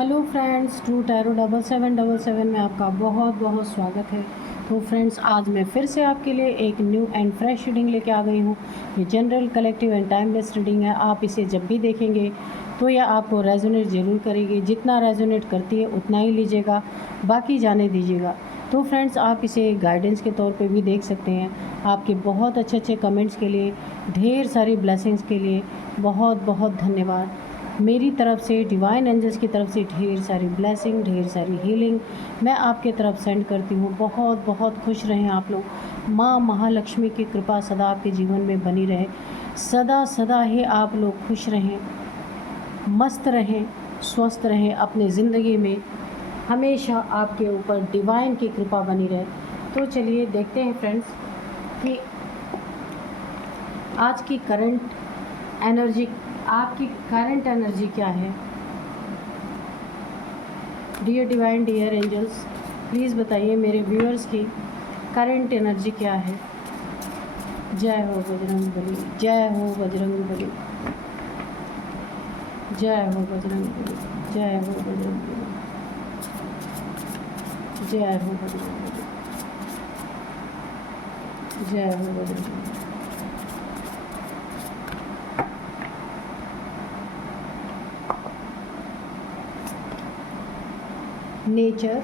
Hello friends, true tarot 7777 में आपका बहुत बहुत स्वागत है। तो फ्रेंड्स, आज मैं फिर से आपके लिए एक न्यू एंड फ्रेश रीडिंग लेके आ गई हूँ। ये general, collective and timeless reading है। आप इसे जब भी देखेंगे तो यह आपको रेजोनेट ज़रूर करेगी। जितना रेजोनेट करती है उतना ही लीजिएगा, बाकी जाने दीजिएगा। तो फ्रेंड्स, आप इसे गाइडेंस के तौर पे भी देख सकते हैं। आपके बहुत अच्छे अच्छे कमेंट्स के लिए, ढेर सारी ब्लेसिंग्स के लिए बहुत बहुत धन्यवाद। मेरी तरफ से, डिवाइन एंजल्स की तरफ से ढेर सारी ब्लेसिंग, ढेर सारी हीलिंग मैं आपके तरफ सेंड करती हूँ। बहुत बहुत खुश रहें आप लोग। माँ महालक्ष्मी की कृपा सदा आपके जीवन में बनी रहे। सदा सदा ही आप लोग खुश रहें, मस्त रहें, स्वस्थ रहें। अपने ज़िंदगी में हमेशा आपके ऊपर डिवाइन की कृपा बनी रहे। तो चलिए देखते हैं फ्रेंड्स कि आज की करंट एनर्जी, आपकी करंट एनर्जी क्या है। Dear divine, dear angels, please बताइए मेरे व्यूअर्स की करंट एनर्जी क्या है। जय हो बजरंग बली, जय हो बजरंग बली, जय हो बजरंग बली, जय हो बजरंग बली, जय हो बजरंग बली, जय हो Bajrang Bali. Nature,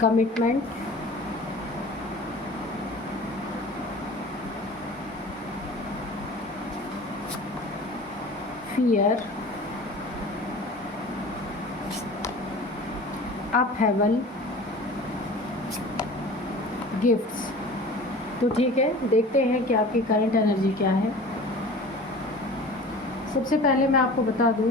commitment, fear, upheaval, gifts. तो ठीक है, देखते हैं कि आपकी करंट एनर्जी क्या है। सबसे पहले मैं आपको बता दूं,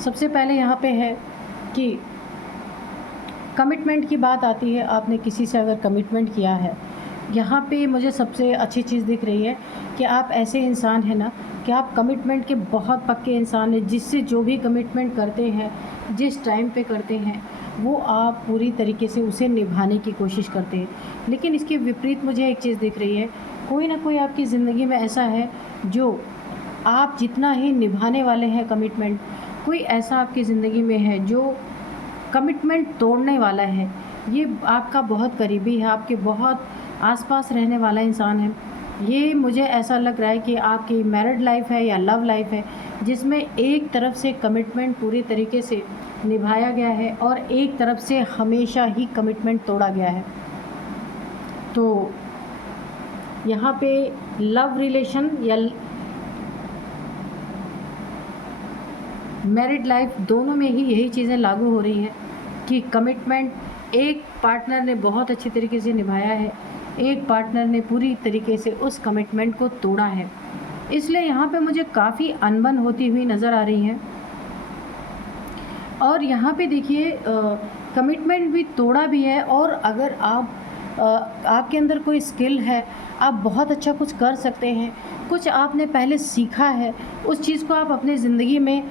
सबसे पहले यहाँ पे है कि कमिटमेंट की बात आती है। आपने किसी से अगर कमिटमेंट किया है, यहाँ पे मुझे सबसे अच्छी चीज़ दिख रही है कि आप ऐसे इंसान हैं ना कि आप कमिटमेंट के बहुत पक्के इंसान हैं। जिससे जो भी कमिटमेंट करते हैं, जिस टाइम पे करते हैं, वो आप पूरी तरीके से उसे निभाने की कोशिश करते हैं। लेकिन इसके विपरीत मुझे एक चीज़ दिख रही है, कोई ना कोई आपकी ज़िंदगी में ऐसा है जो आप जितना ही निभाने वाले हैं कमिटमेंट, कोई ऐसा आपकी ज़िंदगी में है जो कमिटमेंट तोड़ने वाला है। ये आपका बहुत करीबी है, आपके बहुत आसपास रहने वाला इंसान है। ये मुझे ऐसा लग रहा है कि आपकी मैरिड लाइफ है या लव लाइफ है, जिसमें एक तरफ से कमिटमेंट पूरी तरीके से निभाया गया है और एक तरफ से हमेशा ही कमिटमेंट तोड़ा गया है। तो यहाँ पे लव रिलेशन या मैरिड लाइफ, दोनों में ही यही चीज़ें लागू हो रही हैं कि कमिटमेंट एक पार्टनर ने बहुत अच्छी तरीके से निभाया है, एक पार्टनर ने पूरी तरीके से उस कमिटमेंट को तोड़ा है। इसलिए यहाँ पे मुझे काफ़ी अनबन होती हुई नज़र आ रही है। और यहाँ पे देखिए, कमिटमेंट भी तोड़ा भी है। और अगर आपके अंदर कोई स्किल है, आप बहुत अच्छा कुछ कर सकते हैं, कुछ आपने पहले सीखा है, उस चीज़ को आप अपने ज़िंदगी में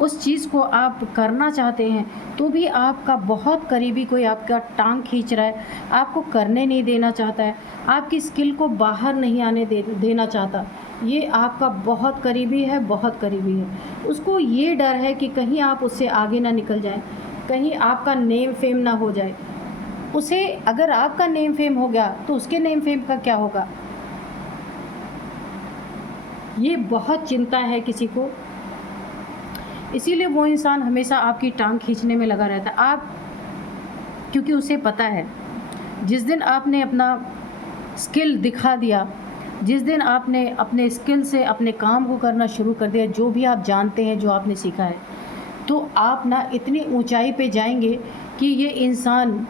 उस चीज़ को आप करना चाहते हैं, तो भी आपका बहुत करीबी कोई आपका टांग खींच रहा है, आपको करने नहीं देना चाहता है, आपकी स्किल को बाहर नहीं आने देना चाहता। ये आपका बहुत करीबी है, बहुत करीबी है। उसको ये डर है कि कहीं आप उससे आगे ना निकल जाएं, कहीं आपका नेम फेम ना हो जाए। उसे, अगर आपका नेम फेम हो गया तो उसके नेम फेम का क्या होगा, ये बहुत चिंता है किसी को। इसीलिए वो इंसान हमेशा आपकी टांग खींचने में लगा रहता है। आप, क्योंकि उसे पता है जिस दिन आपने अपना स्किल दिखा दिया, जिस दिन आपने अपने स्किल से अपने काम को करना शुरू कर दिया, जो भी आप जानते हैं, जो आपने सीखा है, तो आप ना इतनी ऊंचाई पे जाएंगे कि ये इंसान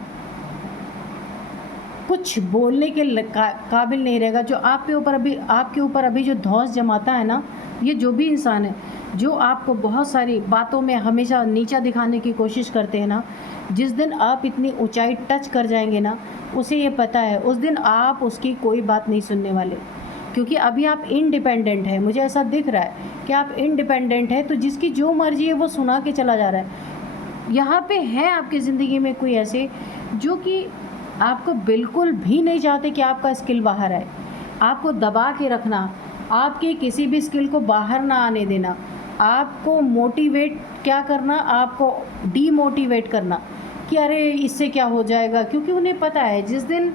कुछ बोलने के काबिल नहीं रहेगा। जो आपके ऊपर अभी जो धौंस जमाता है ना, ये जो भी इंसान है, जो आपको बहुत सारी बातों में हमेशा नीचा दिखाने की कोशिश करते हैं ना, जिस दिन आप इतनी ऊंचाई टच कर जाएंगे ना, उसे ये पता है उस दिन आप उसकी कोई बात नहीं सुनने वाले, क्योंकि अभी आप इंडिपेंडेंट हैं। मुझे ऐसा दिख रहा है कि आप इंडिपेंडेंट हैं, तो जिसकी जो मर्ज़ी है वो सुना के चला जा रहा है। यहाँ पे है आपकी ज़िंदगी में कोई ऐसे जो कि आपको बिल्कुल भी नहीं चाहते कि आपका स्किल बाहर आए, आपको दबा के रखना, आपके किसी भी स्किल को बाहर ना आने देना, आपको मोटिवेट क्या करना, आपको डीमोटिवेट करना कि अरे इससे क्या हो जाएगा, क्योंकि उन्हें पता है जिस दिन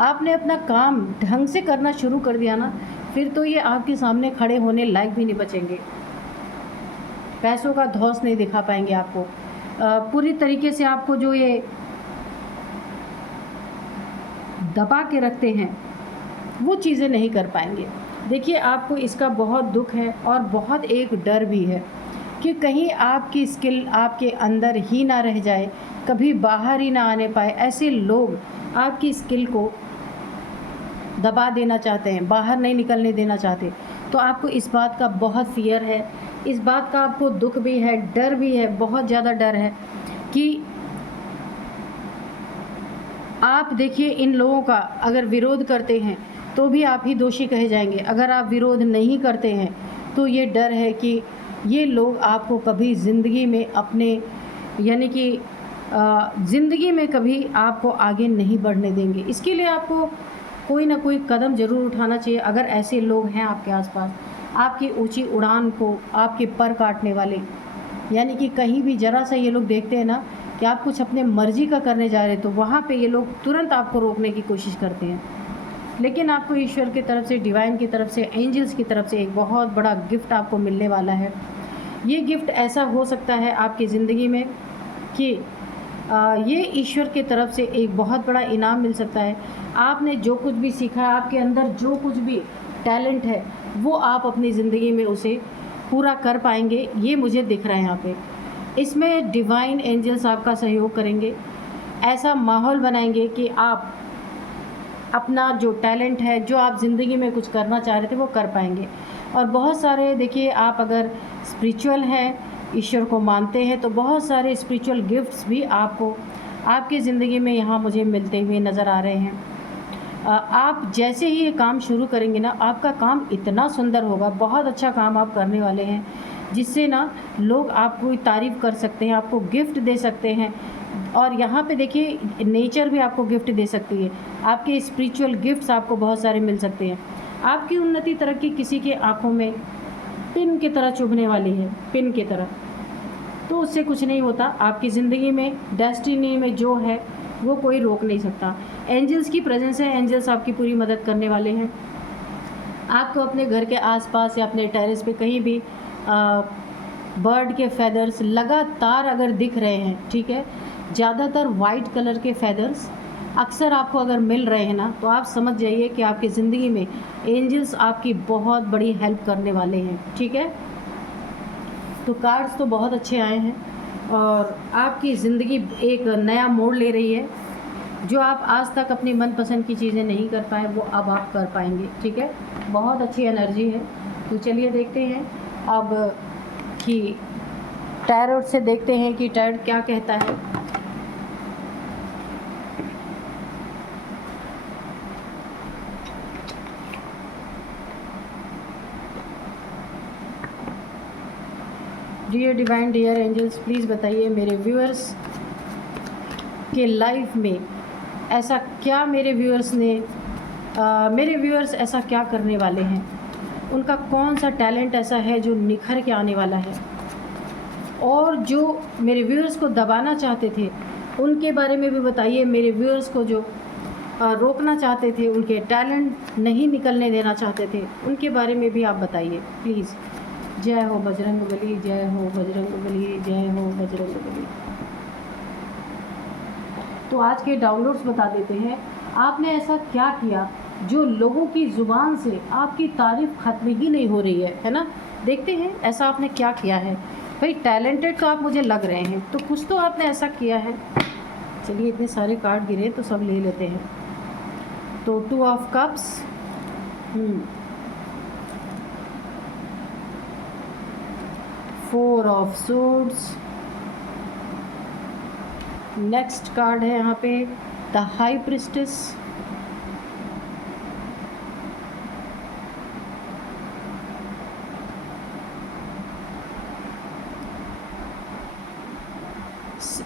आपने अपना काम ढंग से करना शुरू कर दिया ना, फिर तो ये आपके सामने खड़े होने लायक भी नहीं बचेंगे, पैसों का धौंस नहीं दिखा पाएंगे आपको। पूरी तरीके से आपको जो ये दबा के रखते हैं वो चीज़ें नहीं कर पाएंगे। देखिए, आपको इसका बहुत दुख है और बहुत एक डर भी है कि कहीं आपकी स्किल आपके अंदर ही ना रह जाए, कभी बाहर ही ना आने पाए। ऐसे लोग आपकी स्किल को दबा देना चाहते हैं, बाहर नहीं निकलने देना चाहते। तो आपको इस बात का बहुत फियर है, इस बात का आपको दुख भी है, डर भी है, बहुत ज़्यादा डर है कि आप देखिए इन लोगों का अगर विरोध करते हैं तो भी आप ही दोषी कहे जाएंगे। अगर आप विरोध नहीं करते हैं तो ये डर है कि ये लोग आपको कभी ज़िंदगी में अपने यानी कि ज़िंदगी में कभी आपको आगे नहीं बढ़ने देंगे। इसके लिए आपको कोई ना कोई कदम ज़रूर उठाना चाहिए। अगर ऐसे लोग हैं आपके आसपास, आपकी ऊंची उड़ान को आपके पर काटने वाले, यानी कि कहीं भी ज़रा सा ये लोग देखते हैं ना कि आप कुछ अपने मर्ज़ी का करने जा रहे, तो वहाँ पे ये लोग तुरंत आपको रोकने की कोशिश करते हैं। लेकिन आपको ईश्वर की तरफ से, डिवाइन की तरफ से, एंजल्स की तरफ से एक बहुत बड़ा गिफ्ट आपको मिलने वाला है। ये गिफ्ट ऐसा हो सकता है आपकी ज़िंदगी में कि ये ईश्वर की तरफ से एक बहुत बड़ा इनाम मिल सकता है। आपने जो कुछ भी सीखा है, आपके अंदर जो कुछ भी टैलेंट है, वो आप अपनी ज़िंदगी में उसे पूरा कर पाएंगे, ये मुझे दिख रहा है यहाँ पे। इसमें डिवाइन एंजल्स आपका सहयोग करेंगे, ऐसा माहौल बनाएंगे कि आप अपना जो टैलेंट है, जो आप ज़िंदगी में कुछ करना चाह रहे थे, वो कर पाएंगे। और बहुत सारे देखिए, आप अगर स्पिरिचुअल हैं, ईश्वर को मानते हैं, तो बहुत सारे स्पिरिचुअल गिफ्ट्स भी आपको आपकी ज़िंदगी में यहाँ मुझे मिलते हुए नज़र आ रहे हैं। आप जैसे ही ये काम शुरू करेंगे ना, आपका काम इतना सुंदर होगा, बहुत अच्छा काम आप करने वाले हैं, जिससे ना लोग आपको तारीफ़ कर सकते हैं, आपको गिफ्ट दे सकते हैं। और यहाँ पे देखिए, नेचर भी आपको गिफ्ट दे सकती है, आपके स्पिरिचुअल गिफ्ट्स आपको बहुत सारे मिल सकते हैं। आपकी उन्नति तरक्की किसी के आँखों में पिन की तरह चुभने वाली है, पिन की तरह, तो उससे कुछ नहीं होता। आपकी ज़िंदगी में, डेस्टिनी में जो है वो कोई रोक नहीं सकता। एंजल्स की प्रेजेंस है, एंजल्स आपकी पूरी मदद करने वाले हैं। आपको अपने घर के आसपास या अपने टेरेस पे कहीं भी बर्ड के फेदर्स लगातार अगर दिख रहे हैं, ठीक है, ज़्यादातर वाइट कलर के फेदर्स अक्सर आपको अगर मिल रहे हैं ना, तो आप समझ जाइए कि आपकी ज़िंदगी में एंजल्स आपकी बहुत बड़ी हेल्प करने वाले हैं, ठीक है। तो कार्ड्स तो बहुत अच्छे आए हैं और आपकी ज़िंदगी एक नया मोड़ ले रही है। जो आप आज तक अपनी मनपसंद की चीज़ें नहीं कर पाए, वो अब आप कर पाएंगे, ठीक है। बहुत अच्छी एनर्जी है। तो चलिए देखते हैं अब कि टैरोट से देखते हैं कि टैरोट क्या कहता है। Dear divine, dear angels, please बताइए मेरे व्यूअर्स के लाइफ में ऐसा क्या मेरे व्यूअर्स ऐसा क्या करने वाले हैं, उनका कौन सा टैलेंट ऐसा है जो निखर के आने वाला है, और जो मेरे व्यूअर्स को दबाना चाहते थे उनके बारे में भी बताइए। मेरे व्यूअर्स को जो रोकना चाहते थे, उनके टैलेंट नहीं निकलने देना चाहते थे, उनके बारे में भी आप बताइए प्लीज़। जय हो बजरंगबली, जय हो बजरंगबली, जय हो बजरंगबली। तो आज के डाउनलोड्स बता देते हैं, आपने ऐसा क्या किया जो लोगों की ज़ुबान से आपकी तारीफ़ ख़त्म ही नहीं हो रही है ना। देखते हैं ऐसा आपने क्या किया है। भाई टैलेंटेड तो आप मुझे लग रहे हैं, तो कुछ तो आपने ऐसा किया है। चलिए, इतने सारे कार्ड गिरे तो सब ले लेते हैं। तो 2 of cups, 4 of suits. Next card है यहाँ पे द हाई प्रिस्टेस।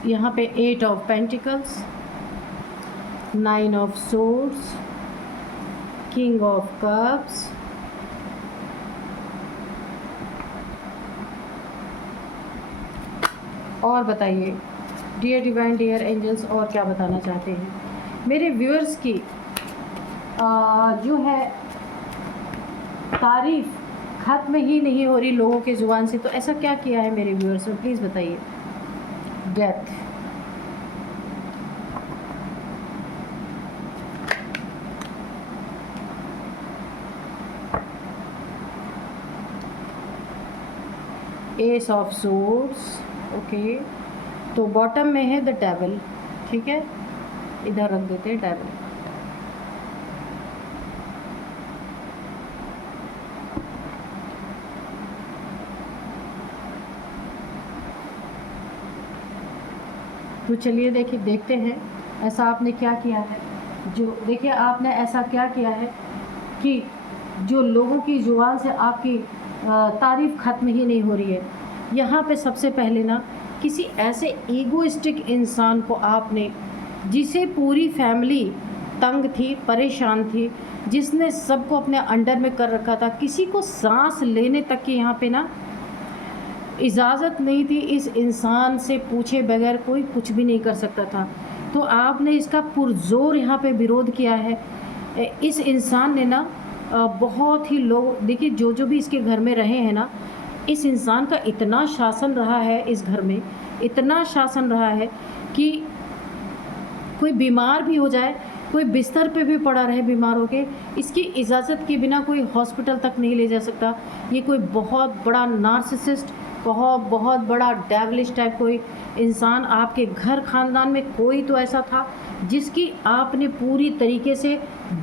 यहाँ पे 8 of pentacles, 9 of swords, king of cups, और बताइए डियर डिवाइन, डियर एंजल्स, और क्या बताना चाहते हैं मेरे व्यूअर्स की जो है तारीफ ख़त्म ही नहीं हो रही लोगों के ज़ुबान से। तो ऐसा क्या किया है मेरे व्यूअर्स ने, प्लीज़ बताइए। Death, S of swords, okay. तो बॉटम में है द डेविल, ठीक है, इधर रख देते हैं डेविल। तो चलिए देखते हैं ऐसा आपने क्या किया है। जो देखिए आपने ऐसा क्या किया है कि जो लोगों की ज़ुबान से आपकी तारीफ़ ख़त्म ही नहीं हो रही है। यहाँ पे सबसे पहले ना किसी ऐसे ईगोइस्टिक इंसान को आपने, जिसे पूरी फैमिली तंग थी, परेशान थी, जिसने सबको अपने अंडर में कर रखा था, किसी को सांस लेने तक की यहाँ पे ना इजाज़त नहीं थी। इस इंसान से पूछे बगैर कोई कुछ भी नहीं कर सकता था। तो आपने इसका पुरजोर यहाँ पे विरोध किया है। इस इंसान ने ना बहुत ही लोग, देखिए जो भी इसके घर में रहे हैं ना, इस इंसान का इतना शासन रहा है इस घर में, इतना शासन रहा है कि कोई बीमार भी हो जाए, कोई बिस्तर पे भी पड़ा रहे बीमार होके, इसकी इजाज़त के बिना कोई हॉस्पिटल तक नहीं ले जा सकता। ये कोई बहुत बड़ा नार्सिसिस्ट, बहुत बड़ा डेविलिश टाइप कोई इंसान आपके घर खानदान में कोई तो ऐसा था जिसकी आपने पूरी तरीके से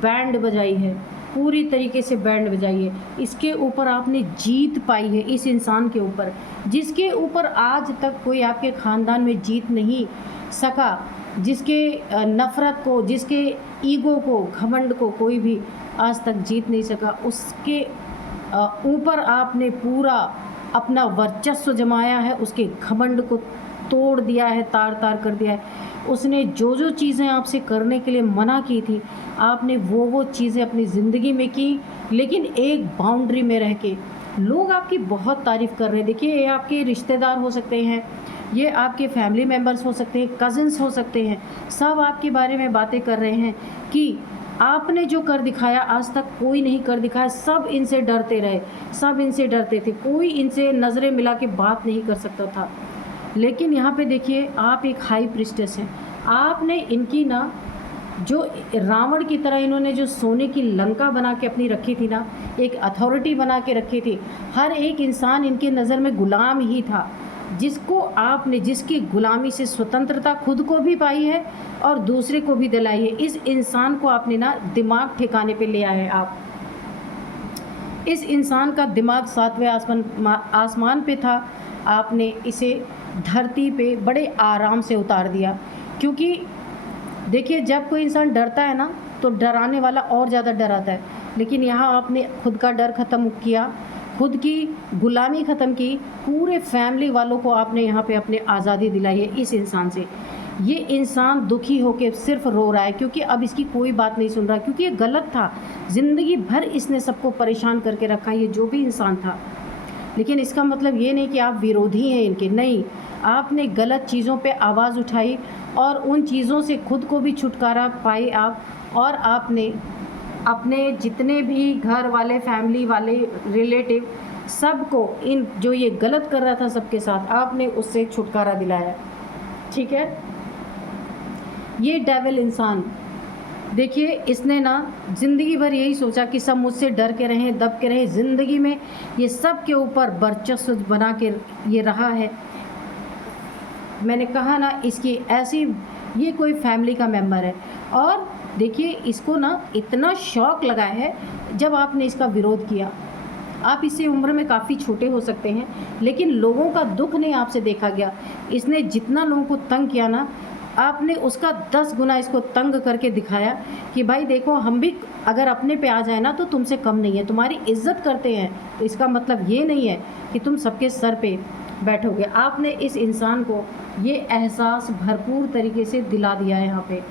बैंड बजाई है, पूरी तरीके से बैंड बजाई है। इसके ऊपर आपने जीत पाई है, इस इंसान के ऊपर, जिसके ऊपर आज तक कोई आपके ख़ानदान में जीत नहीं सका, जिसके नफ़रत को, जिसके ईगो को, घमंड को कोई भी आज तक जीत नहीं सका, उसके ऊपर आपने पूरा अपना वर्चस्व जमाया है, उसके घमंड को तोड़ दिया है, तार तार कर दिया है। उसने जो चीज़ें आपसे करने के लिए मना की थी, आपने वो चीज़ें अपनी ज़िंदगी में की, लेकिन एक बाउंड्री में रह के। लोग आपकी बहुत तारीफ़ कर रहे हैं। देखिए, ये आपके रिश्तेदार हो सकते हैं, ये आपके फैमिली मेम्बर्स हो सकते हैं, कज़न्स हो सकते हैं, सब आपके बारे में बातें कर रहे हैं कि आपने जो कर दिखाया आज तक कोई नहीं कर दिखाया। सब इनसे डरते रहे, सब इनसे डरते थे, कोई इनसे नज़रें मिला के बात नहीं कर सकता था। लेकिन यहाँ पे देखिए, आप एक हाई प्रिस्टेस हैं। आपने इनकी ना, जो रावण की तरह इन्होंने जो सोने की लंका बना के अपनी रखी थी ना, एक अथॉरिटी बना के रखी थी, हर एक इंसान इनके नज़र में गुलाम ही था, जिसको आपने, जिसकी गुलामी से स्वतंत्रता खुद को भी पाई है और दूसरे को भी दिलाई है। इस इंसान को आपने ना दिमाग ठिकाने पे ले आए। आप, इस इंसान का दिमाग 7वें आसमान पे था, आपने इसे धरती पे बड़े आराम से उतार दिया। क्योंकि देखिए, जब कोई इंसान डरता है ना, तो डराने वाला और ज़्यादा डराता है। लेकिन यहाँ आपने खुद का डर ख़त्म किया, खुद की गुलामी ख़त्म की, पूरे फैमिली वालों को आपने यहाँ पे अपनी आज़ादी दिलाई है इस इंसान से। ये इंसान दुखी होकर सिर्फ रो रहा है, क्योंकि अब इसकी कोई बात नहीं सुन रहा, क्योंकि ये गलत था। ज़िंदगी भर इसने सबको परेशान करके रखा, ये जो भी इंसान था। लेकिन इसका मतलब ये नहीं कि आप विरोधी हैं इनके, नहीं। आपने गलत चीज़ों पे आवाज़ उठाई और उन चीज़ों से खुद को भी छुटकारा पाए आप, और आपने अपने जितने भी घर वाले, फैमिली वाले, रिलेटिव, सबको, इन जो ये गलत कर रहा था सबके साथ, आपने उससे छुटकारा दिलाया। ठीक है। ये डेविल इंसान, देखिए, इसने ना ज़िंदगी भर यही सोचा कि सब मुझसे डर के रहें, दब के रहें। ज़िंदगी में ये सब के ऊपर वर्चस्व बना के ये रहा है। मैंने कहा ना, इसकी ऐसी, ये कोई फैमिली का मेंबर है। और देखिए, इसको ना इतना शौक लगा है जब आपने इसका विरोध किया। आप इससे उम्र में काफ़ी छोटे हो सकते हैं, लेकिन लोगों का दुख नहीं आपसे देखा गया। इसने जितना लोगों को तंग किया ना, आपने उसका 10 गुना इसको तंग करके दिखाया कि भाई देखो, हम भी अगर अपने पे आ जाए ना तो तुमसे कम नहीं है, तुम्हारी इज्जत करते हैं। तो इसका मतलब ये नहीं है कि तुम सबके सर पे बैठोगे। आपने इस इंसान को ये एहसास भरपूर तरीके से दिला दिया है यहाँ पे।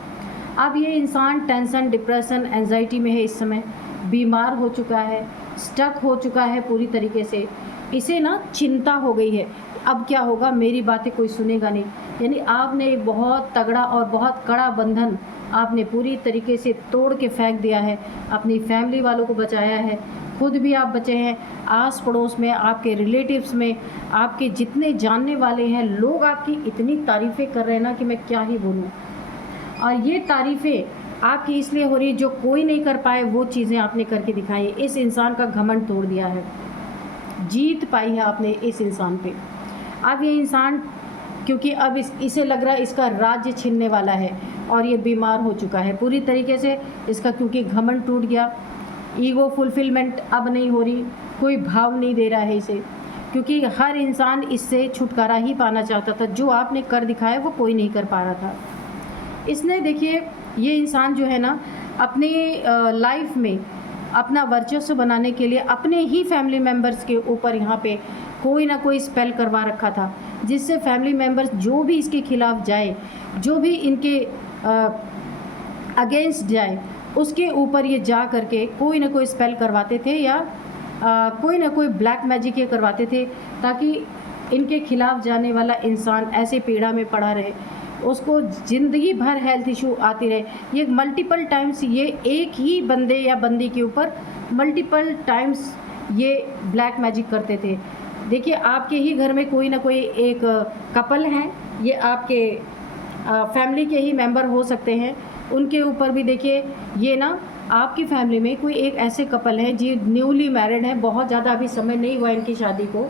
अब ये इंसान टेंशन, डिप्रेशन, एंजाइटी में है, इस समय बीमार हो चुका है, स्टक हो चुका है पूरी तरीके से। इसे ना चिंता हो गई है, अब क्या होगा, मेरी बातें कोई सुनेगा नहीं। यानी आपने एक बहुत तगड़ा और बहुत कड़ा बंधन आपने पूरी तरीके से तोड़ के फेंक दिया है। अपनी फैमिली वालों को बचाया है, खुद भी आप बचे हैं। आस पड़ोस में, आपके रिलेटिव्स में, आपके जितने जानने वाले हैं लोग आपकी इतनी तारीफ़ें कर रहे हैं ना कि मैं क्या ही बोलूँ। और ये तारीफ़ें आपकी इसलिए हो रही है, जो कोई नहीं कर पाए वो चीज़ें आपने करके दिखाई। इस इंसान का घमंड तोड़ दिया है, जीत पाई है आपने इस इंसान पे। अब ये इंसान, क्योंकि अब इसे लग रहा है इसका राज्य छीनने वाला है और ये बीमार हो चुका है पूरी तरीके से। इसका क्योंकि घमंड टूट गया, ईगो फुलफिलमेंट अब नहीं हो रही, कोई भाव नहीं दे रहा है इसे, क्योंकि हर इंसान इससे छुटकारा ही पाना चाहता था। जो आपने कर दिखाया वो कोई नहीं कर पा रहा था। इसने देखिए, ये इंसान जो है ना, अपनी लाइफ में अपना वर्चस्व बनाने के लिए अपने ही फैमिली मेम्बर्स के ऊपर यहाँ पे कोई ना कोई स्पेल करवा रखा था, जिससे फैमिली मेम्बर्स जो भी इसके खिलाफ जाए, जो भी इनके अगेंस्ट जाए, उसके ऊपर ये जा करके कोई ना कोई स्पेल करवाते थे या कोई ना कोई ब्लैक मैजिक ये करवाते थे, ताकि इनके खिलाफ जाने वाला इंसान ऐसे पीड़ा में पड़ा रहे, उसको ज़िंदगी भर हेल्थ इशू आती रहे। ये मल्टीपल टाइम्स ये एक ही बंदे या बंदी के ऊपर मल्टीपल टाइम्स ये ब्लैक मैजिक करते थे। देखिए, आपके ही घर में कोई ना कोई एक कपल हैं, ये आपके फैमिली के ही मेंबर हो सकते हैं, उनके ऊपर भी देखिए, ये ना आपकी फैमिली में कोई एक ऐसे कपल हैं जी न्यूली मैरिड हैं, बहुत ज़्यादा अभी समय नहीं हुआ इनकी शादी को।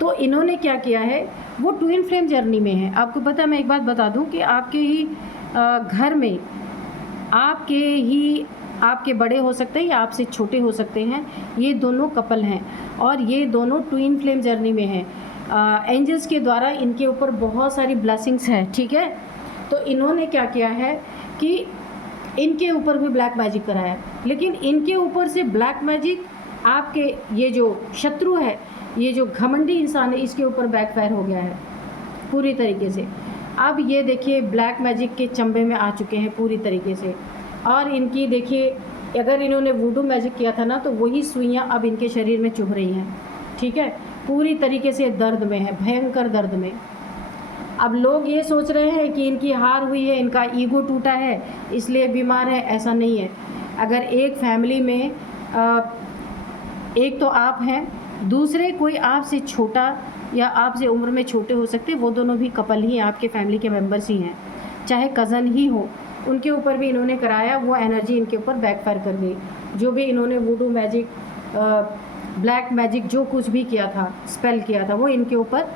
तो इन्होंने क्या किया है, वो ट्विन फ्लेम जर्नी में है। आपको पता है, मैं एक बात बता दूं कि आपके ही घर में आपके बड़े हो सकते हैं या आपसे छोटे हो सकते हैं, ये दोनों कपल हैं और ये दोनों ट्विन फ्लेम जर्नी में हैं। एंजल्स के द्वारा इनके ऊपर बहुत सारी ब्लेसिंग्स हैं, ठीक है। तो इन्होंने क्या किया है कि इनके ऊपर भी ब्लैक मैजिक कराया, लेकिन इनके ऊपर से ब्लैक मैजिक आपके ये जो शत्रु है, ये जो घमंडी इंसान है, इसके ऊपर बैकफायर हो गया है पूरी तरीके से। अब ये देखिए, ब्लैक मैजिक के चंबे में आ चुके हैं पूरी तरीके से। और इनकी देखिए, अगर इन्होंने वुडू मैजिक किया था ना, तो वही सुइयाँ अब इनके शरीर में चुभ रही हैं, ठीक है। पूरी तरीके से दर्द में है, भयंकर दर्द में। अब लोग ये सोच रहे हैं कि इनकी हार हुई है, इनका ईगो टूटा है इसलिए बीमार है, ऐसा नहीं है। अगर एक फैमिली में एक तो आप हैं, दूसरे कोई आपसे छोटा या आपसे उम्र में छोटे हो सकते, वो दोनों भी कपल ही हैं, आपके फैमिली के मेंबर्स ही हैं, चाहे कज़न ही हो, उनके ऊपर भी इन्होंने कराया, वो एनर्जी इनके ऊपर बैकफायर कर गई। जो भी इन्होंने वुडू मैजिक, ब्लैक मैजिक, जो कुछ भी किया था, स्पेल किया था, वो इनके ऊपर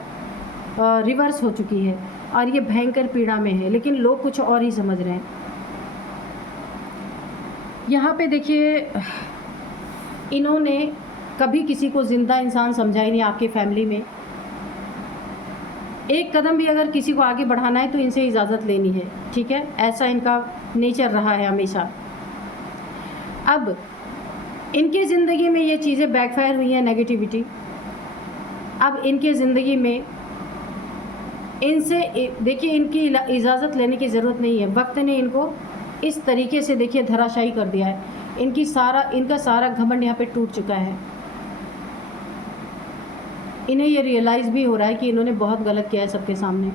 रिवर्स हो चुकी है और ये भयंकर पीड़ा में है, लेकिन लोग कुछ और ही समझ रहे हैं। यहाँ पे देखिए, इन्होंने कभी किसी को ज़िंदा इंसान समझा ही नहीं आपके फैमिली में। एक कदम भी अगर किसी को आगे बढ़ाना है तो इनसे इजाज़त लेनी है, ठीक है। ऐसा इनका नेचर रहा है हमेशा। अब इनकी ज़िंदगी में ये चीज़ें बैकफायर हुई हैं, नेगेटिविटी। अब इनके ज़िंदगी में इनसे देखिए, इनकी इजाज़त लेने की ज़रूरत नहीं है। वक्त ने इनको इस तरीके से देखिए धराशायी कर दिया है। इनका सारा घमंड यहाँ पे टूट चुका है। इन्हें ये रियलाइज़ भी हो रहा है कि इन्होंने बहुत गलत किया है सबके सामने।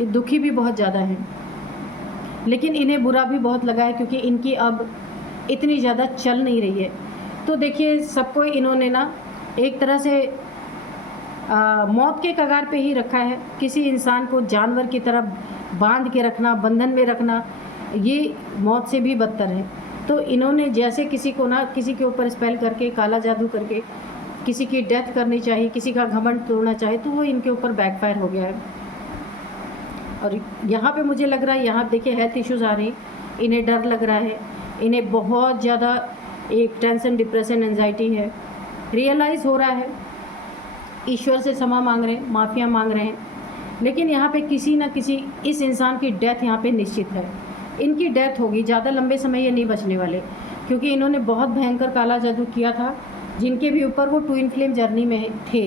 ये दुखी भी बहुत ज़्यादा है, लेकिन इन्हें बुरा भी बहुत लगा है, क्योंकि इनकी अब इतनी ज़्यादा चल नहीं रही है। तो देखिए, सबको इन्होंने ना एक तरह से मौत के कगार पे ही रखा है। किसी इंसान को जानवर की तरह बांध के रखना, बंधन में रखना, ये मौत से भी बदतर है। तो इन्होंने जैसे किसी को ना, किसी के ऊपर स्पेल करके, काला जादू करके किसी की डेथ करनी चाहिए, किसी का घमंड तोड़ना चाहे, तो वो इनके ऊपर बैकफायर हो गया है। और यहाँ पे मुझे लग रहा है, यहाँ देखिए हेल्थ इश्यूज़ आ रहे हैं, इन्हें डर लग रहा है, इन्हें बहुत ज़्यादा एक टेंशन, डिप्रेशन, एंजाइटी है। रियलाइज़ हो रहा है, ईश्वर से क्षमा मांग रहे हैं, माफ़िया मांग रहे हैं, लेकिन यहाँ पे किसी न किसी इस इंसान की डेथ यहाँ पे निश्चित है। इनकी डेथ होगी, ज़्यादा लंबे समय ये नहीं बचने वाले, क्योंकि इन्होंने बहुत भयंकर काला जादू किया था, जिनके भी ऊपर वो ट्विन फ्लेम जर्नी में थे।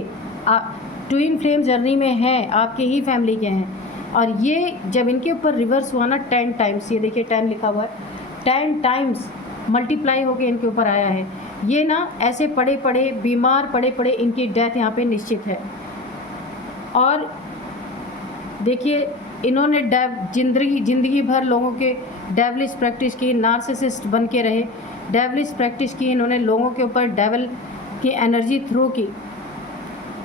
ट्विन फ्लेम जर्नी में हैं, आपके ही फैमिली के हैं। और ये जब इनके ऊपर रिवर्स हुआ ना 10 टाइम्स, ये देखिए 10 लिखा हुआ है, 10 टाइम्स मल्टीप्लाई होकर इनके ऊपर आया है। ये ना ऐसे पड़े पड़े बीमार पड़े पड़े इनकी डेथ यहाँ पे निश्चित है। और देखिए इन्होंने जिंदगी भर लोगों के डेवलिश प्रैक्टिस की, नार्सिसिस्ट बन के रहे, डेवलिश प्रैक्टिस की इन्होंने, लोगों के ऊपर डेवल की एनर्जी थ्रो की।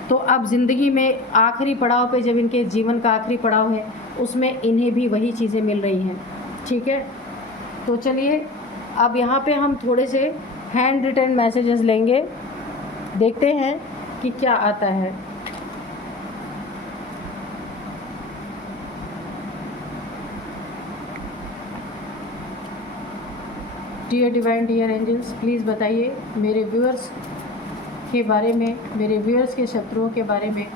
तो अब ज़िंदगी में आखिरी पड़ाव पे, जब इनके जीवन का आखिरी पड़ाव है, उसमें इन्हें भी वही चीज़ें मिल रही हैं। ठीक है, तो चलिए अब यहाँ पे हम थोड़े से हैंड रिटन मैसेजेस लेंगे, देखते हैं कि क्या आता है। Dear divine, dear angels, please बताइए मेरे व्यूअर्स के बारे में, मेरे व्यूअर्स के शत्रुओं के बारे में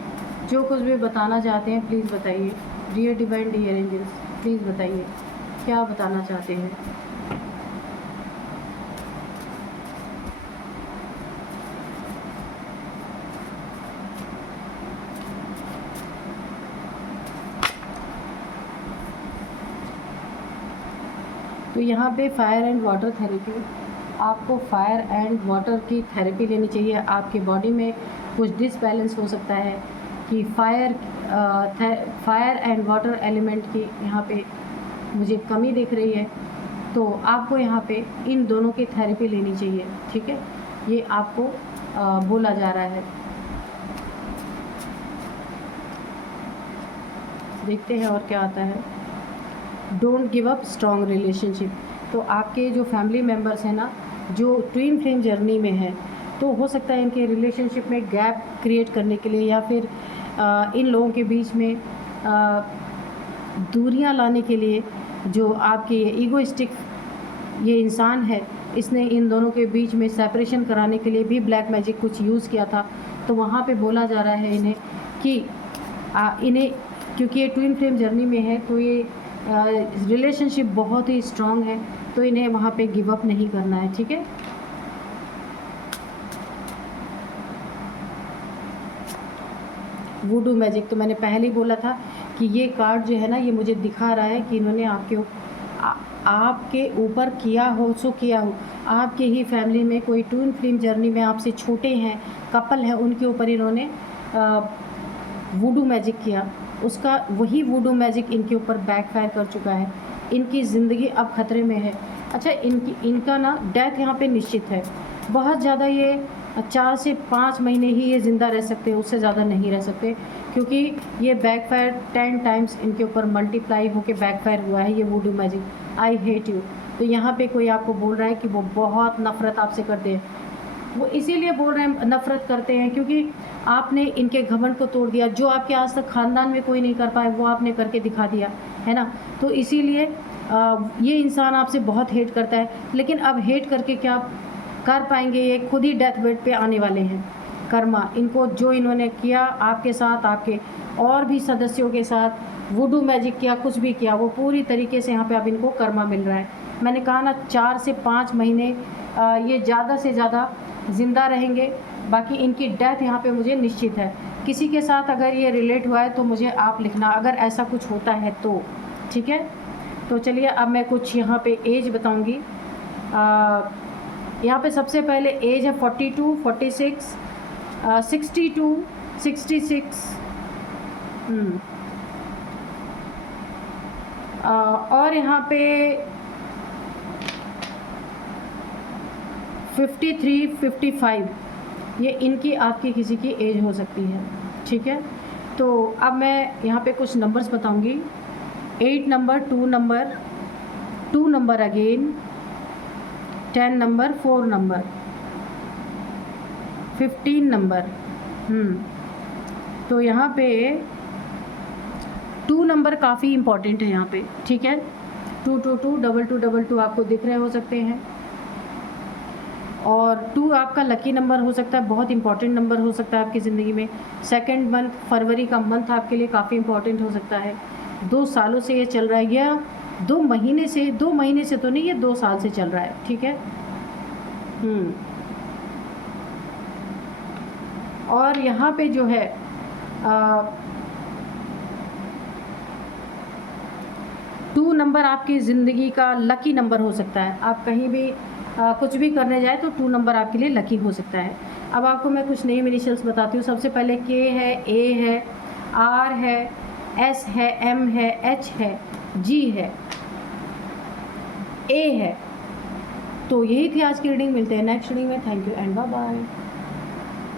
जो कुछ भी बताना चाहते हैं, प्लीज़ बताइए। Dear divine, dear angels, please बताइए क्या बताना चाहते हैं। तो यहाँ पे फायर एंड वाटर थेरेपी, आपको फायर एंड वाटर की थेरेपी लेनी चाहिए। आपके बॉडी में कुछ डिसबैलेंस हो सकता है कि फायर एंड वाटर एलिमेंट की यहाँ पे मुझे कमी दिख रही है, तो आपको यहाँ पे इन दोनों की थेरेपी लेनी चाहिए। ठीक है, ये आपको बोला जा रहा है। देखते हैं और क्या आता है। Don't give up strong relationship, तो आपके जो फैमिली मेम्बर्स हैं ना, जो ट्विन फ्लेम जर्नी में हैं, तो हो सकता है इनके रिलेशनशिप में गैप क्रिएट करने के लिए, या फिर इन लोगों के बीच में दूरियां लाने के लिए, जो आपके ईगोइस्टिक ये इंसान है, इसने इन दोनों के बीच में सेपरेशन कराने के लिए भी ब्लैक मैजिक कुछ यूज़ किया था। तो वहाँ पे बोला जा रहा है इन्हें कि इन्हें, क्योंकि ये ट्विन फ्लेम जर्नी में है, तो ये रिलेशनशिप बहुत ही स्ट्रॉन्ग है, तो इन्हें वहाँ पे गिव अप नहीं करना है। ठीक है, वुडू मैजिक, तो मैंने पहले ही बोला था कि ये कार्ड जो है ना, ये मुझे दिखा रहा है कि इन्होंने आपके ऊपर किया हो, सो किया हो। आपके ही फैमिली में कोई ट्विन फ्लेम जर्नी में आपसे छोटे हैं, कपल हैं, उनके ऊपर इन्होंने वुडू मैजिक किया, उसका वही वुडू मैजिक इनके ऊपर बैकफायर कर चुका है। इनकी ज़िंदगी अब ख़तरे में है। अच्छा, इनका ना डेथ यहाँ पे निश्चित है। बहुत ज़्यादा ये 4 से 5 महीने ही ये ज़िंदा रह सकते हैं, उससे ज़्यादा नहीं रह सकते, क्योंकि ये बैकफायर 10 टाइम्स इनके ऊपर मल्टीप्लाई होके बैकफायर हुआ है, ये वुडू मैजिक। आई हेट यू, तो यहाँ पे कोई आपको बोल रहा है कि वो बहुत नफ़रत आपसे करते हैं। वो इसीलिए बोल रहे हैं नफ़रत करते हैं, क्योंकि आपने इनके घमंड को तोड़ दिया। जो आपके आज तक ख़ानदान में कोई नहीं कर पाए, वो आपने करके दिखा दिया है ना। तो इसीलिए ये इंसान आपसे बहुत हेट करता है, लेकिन अब हेट करके क्या कर पाएंगे, ये खुद ही डेथ बेड पे आने वाले हैं। कर्मा इनको, जो इन्होंने किया आपके साथ, आपके और भी सदस्यों के साथ, वुडू मैजिक किया, कुछ भी किया, वो पूरी तरीके से यहाँ पे अब इनको कर्मा मिल रहा है। मैंने कहा ना, 4 से 5 महीने ये ज़्यादा से ज़्यादा ज़िंदा रहेंगे, बाकी इनकी डेथ यहाँ पे मुझे निश्चित है। किसी के साथ अगर ये रिलेट हुआ है तो मुझे आप लिखना, अगर ऐसा कुछ होता है तो। ठीक है, तो चलिए अब मैं कुछ यहाँ पे एज बताऊँगी। यहाँ पे सबसे पहले एज है 42, 46, 62, 66, और यहाँ पे 53, 55, ये इनकी आपकी किसी की एज हो सकती है। ठीक है, तो अब मैं यहाँ पे कुछ नंबर्स बताऊँगी। 8 number, 2 number, 2 number again, 10 number, 4 number, 15 number. तो यहाँ पे 2 नंबर काफ़ी इम्पॉर्टेंट है यहाँ पे। ठीक है, 222, 2222 आपको दिख रहे हो सकते हैं। और 2 आपका लकी नंबर हो सकता है, बहुत इंपॉर्टेंट नंबर हो सकता है आपकी ज़िंदगी में। सेकंड मंथ, फरवरी का मंथ आपके लिए काफ़ी इंपॉर्टेंट हो सकता है। 2 सालों से ये चल रहा है, या 2 महीने से, 2 महीने से तो नहीं, ये 2 साल से चल रहा है, ठीक है। और यहाँ पे जो है 2 नंबर आपकी ज़िंदगी का लकी नंबर हो सकता है। आप कहीं भी कुछ भी करने जाए तो 2 नंबर आपके लिए लकी हो सकता है। अब आपको मैं कुछ नेम इनिशियल्स बताती हूँ। सबसे पहले के है, ए है, आर है, एस है, एम है, एच है, जी है, ए है। तो यही थी आज की रीडिंग। मिलते हैं नेक्स्ट रीडिंग में। Thank you and bye bye.